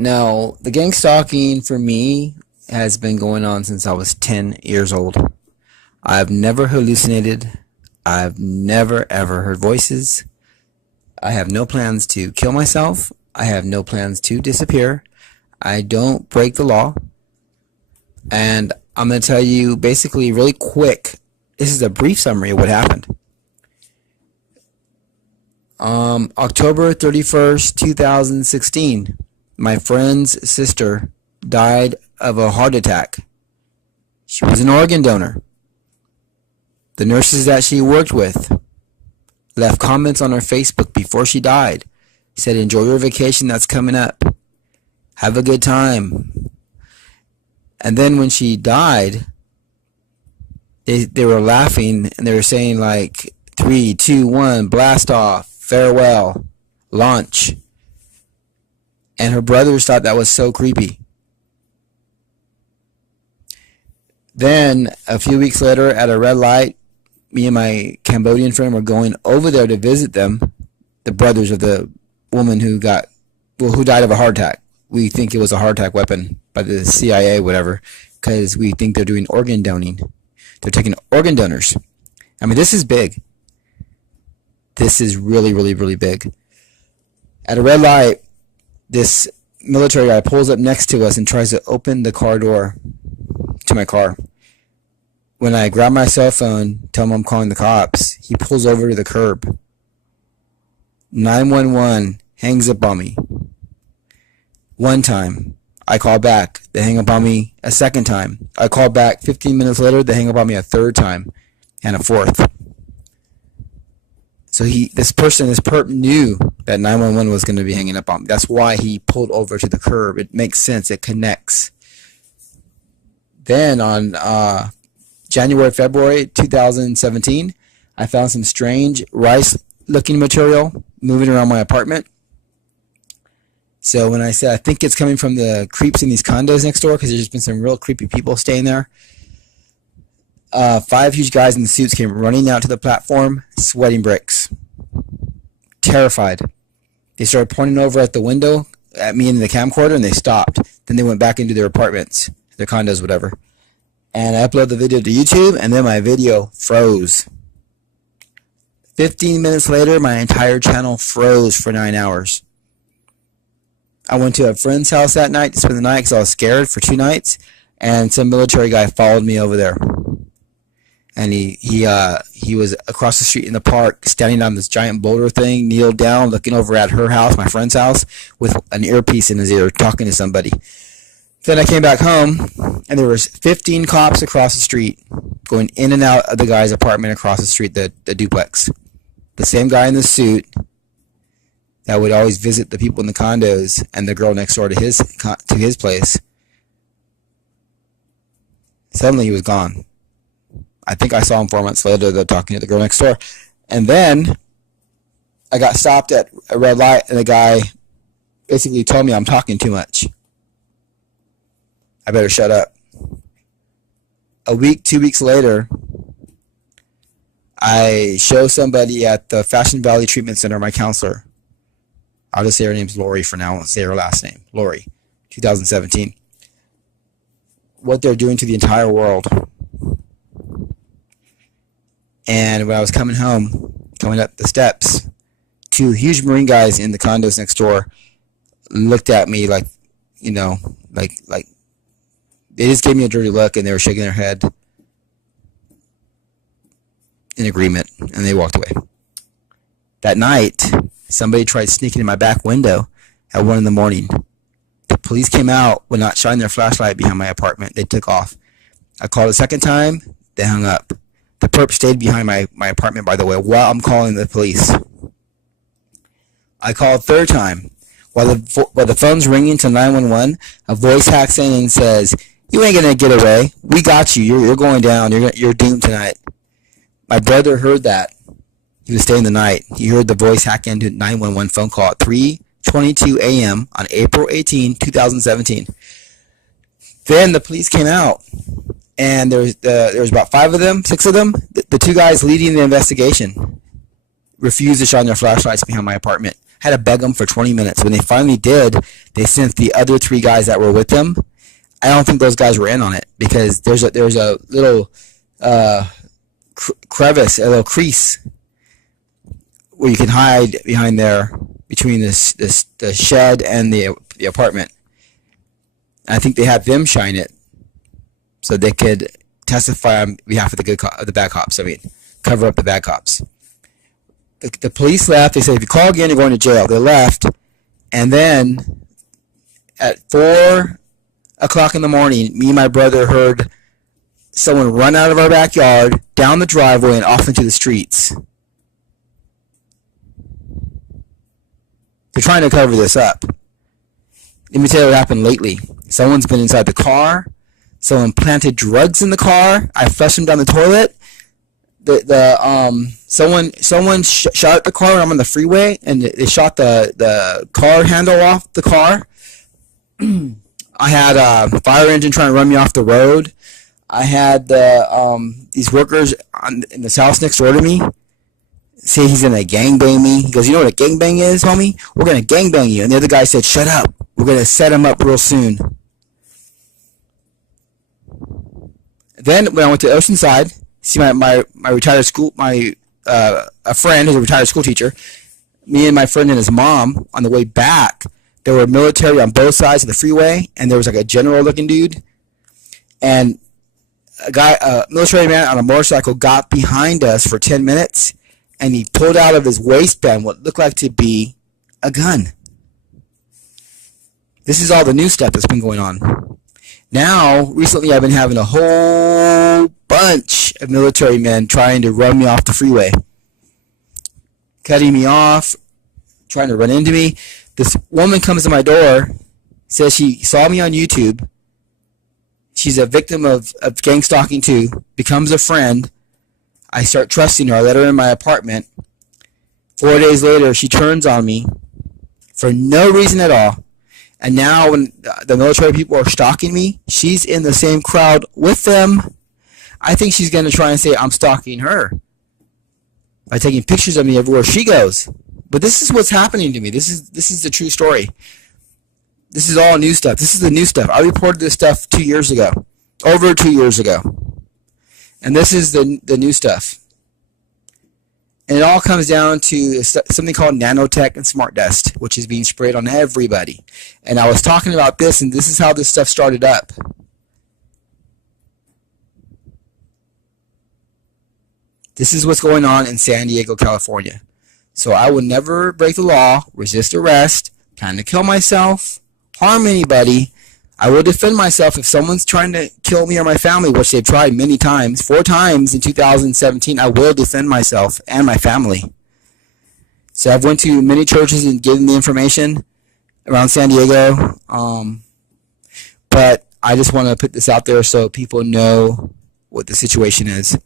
Now, the gang stalking for me has been going on since I was 10 years old. I've never hallucinated. I've never ever heard voices. I have no plans to kill myself. I have no plans to disappear. I don't break the law. And I'm going to tell you basically really quick. This is a brief summary of what happened. October 31st, 2016, my friend's sister died of a heart attack. She was an organ donor. The nurses that she worked with left comments on her Facebook before she died. Said, enjoy your vacation that's coming up. Have a good time. And then when she died, they were laughing and they were saying like, 3, 2, 1, blast off, farewell, launch. And her brothers thought that was so creepy. Then a few weeks later at a red light, me and my Cambodian friend were going over there to visit them, the brothers of the woman who died of a heart attack. We think it was a heart attack weapon by the CIA, whatever, because we think they're doing organ donating. They're taking organ donors. I mean, this is big. This is really, really, really big. At a red light, this military guy pulls up next to us and tries to open the car door to my car. When I grab my cell phone, tell him I'm calling the cops, he pulls over to the curb. 911 hangs up on me. One time. I call back. They hang up on me a second time. I call back 15 minutes later. They hang up on me a third time and a fourth. So this perp knew that 911 was going to be hanging up on me. That's why he pulled over to the curb. It makes sense. It connects. Then on February 2017, I found some strange rice-looking material moving around my apartment. So when I said I think it's coming from the creeps in these condos next door, because there's been some real creepy people staying there, 5 huge guys in suits came running out to the platform, sweating bricks. Terrified. They started pointing over at the window at me in the camcorder, and they stopped. Then they went back into their apartments, their condos, whatever. And I uploaded the video to YouTube, and then my video froze. 15 minutes later, my entire channel froze for 9 hours. I went to a friend's house that night to spend the night because I was scared for 2 nights, and some military guy followed me over there. And he was across the street in the park, standing on this giant boulder thing, kneeled down, looking over at her house, my friend's house, with an earpiece in his ear, talking to somebody. Then I came back home, and there was 15 cops across the street, going in and out of the guy's apartment across the street, the duplex. The same guy in the suit that would always visit the people in the condos and the girl next door to his place. Suddenly he was gone. I think I saw him 4 months later, though, talking to the girl next door. And then I got stopped at a red light, and the guy basically told me I'm talking too much. I better shut up. A week, 2 weeks later, I show somebody at the Fashion Valley Treatment Center, my counselor. I'll just say her name's Lori for now. I won't say her last name. Lori, 2017. What they're doing to the entire world. And when I was coming home, coming up the steps, 2 huge Marine guys in the condos next door looked at me like, you know, like they just gave me a dirty look, and they were shaking their head in agreement, and they walked away. That night, somebody tried sneaking in my back window at 1 in the morning. The police came out, would not shine their flashlight behind my apartment. They took off. I called a second time. They hung up. The perp stayed behind my apartment, by the way, while I'm calling the police. I called third time. While the phone's ringing to 911, a voice hacks in and says, "You ain't gonna get away. We got you. You're going down. You're doomed tonight." My brother heard that. He was staying the night. He heard the voice hack into a 911 phone call at 3:22 a.m. on April 18, 2017. Then the police came out, and there was about 5 of them, 6 of them. The 2 guys leading the investigation refused to shine their flashlights behind my apartment. Had to beg them for 20 minutes. When they finally did, they sent the other 3 guys that were with them. I don't think those guys were in on it because there's a little crevice, a little crease where you can hide behind there between the shed and the apartment. I think they had them shine it so they could testify on behalf of the bad cops. I mean, cover up the bad cops. The police left. They said, if you call again, you're going to jail. They left. And then at 4 o'clock in the morning, me and my brother heard someone run out of our backyard, down the driveway, and off into the streets. They're trying to cover this up. Let me tell you what happened lately. Someone's been inside the car. Someone planted drugs in the car. I flushed them down the toilet. Someone shot at the car when I'm on the freeway, and they shot the car handle off the car. I had a fire engine trying to run me off the road. I had these workers in this house next door to me say he's gonna gangbang me. He goes, you know what a gangbang is, homie? We're gonna gangbang you. And the other guy said, shut up. We're gonna set him up real soon. Then when I went to Oceanside, see my retired school, a friend who's a retired school teacher, me and my friend and his mom, on the way back, there were military on both sides of the freeway, and there was like a general looking dude, and a military man on a motorcycle got behind us for 10 minutes, and he pulled out of his waistband what looked like to be a gun. This is all the new stuff that's been going on. Now, recently I've been having a whole bunch of military men trying to run me off the freeway. Cutting me off, trying to run into me. This woman comes to my door, says she saw me on YouTube. She's a victim of gang stalking too, becomes a friend. I start trusting her. I let her in my apartment. 4 days later, she turns on me for no reason at all. And now when the military people are stalking me, she's in the same crowd with them. I think she's going to try and say I'm stalking her by taking pictures of me everywhere she goes. But this is what's happening to me. This is the true story. This is all new stuff. This is the new stuff. I reported this stuff 2 years ago. Over 2 years ago. And this is the new stuff. And it all comes down to something called nanotech and smart dust, which is being sprayed on everybody. And I was talking about this, and this is how this stuff started up. This is what's going on in San Diego, California. So I would never break the law, resist arrest, plan to kill myself, harm anybody. I will defend myself if someone's trying to kill me or my family, which they've tried many times. 4 times in 2017, I will defend myself and my family. So I've went to many churches and given the information around San Diego. But I just want to put this out there so people know what the situation is.